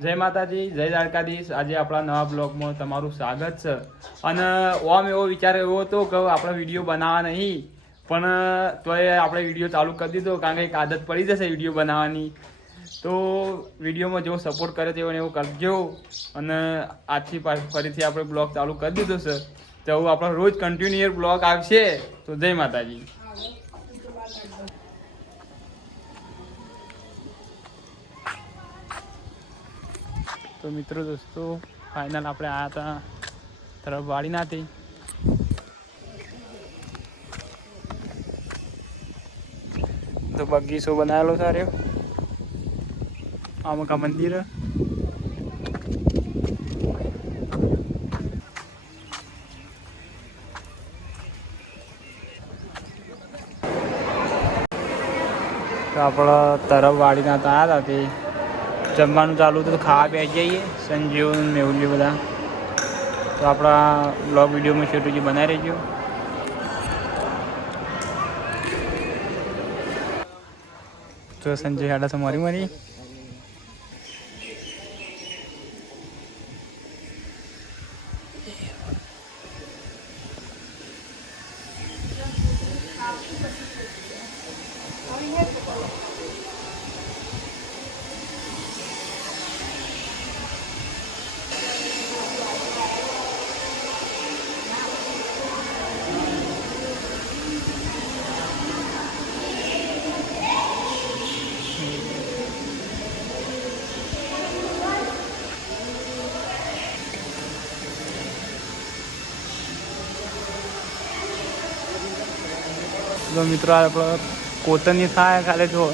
જય માતાજી, જય દ્વારકાધીશ। આજે આપણા નવા બ્લોગમાં તમારું સ્વાગત છે। અને ઓમ એવો વિચાર એવો હતો કે આપણે વિડીયો બનાવવા નહીં, પણ તોય આપણે વિડીયો ચાલુ કરી દીધો, કારણ કે એક આદત પડી જશે વિડીયો બનાવવાની। તો વિડીયોમાં જેવો સપોર્ટ કરે તેવો એવું કરજો। અને આજથી ફરીથી આપણે બ્લોગ ચાલુ કરી દીધો છે, તો આપણો રોજ કન્ટિન્યુઅર બ્લોગ આવશે। તો જય માતાજી। તો મિત્રો દોસ્તો ફાઇનલ આપણે આયા હતા તરફ વાળી નાથી। તો બગીચો બનાવેલો સારો, આમ કા મંદિર। તો આપણા તરફ વાળી ના આવ્યા હતા, તે જમવાનું ચાલુ હતું, તો ખાવા બેસી જઈએ સંજીવ મેહુલ બધા। તો આપણા બ્લોગ વિડીયોમાં છેટું બનાવી રહેજો। તો સંજય હાડા તો મારી મારી તો મિત્રો આપણે કોતરની થાય ખાલી જો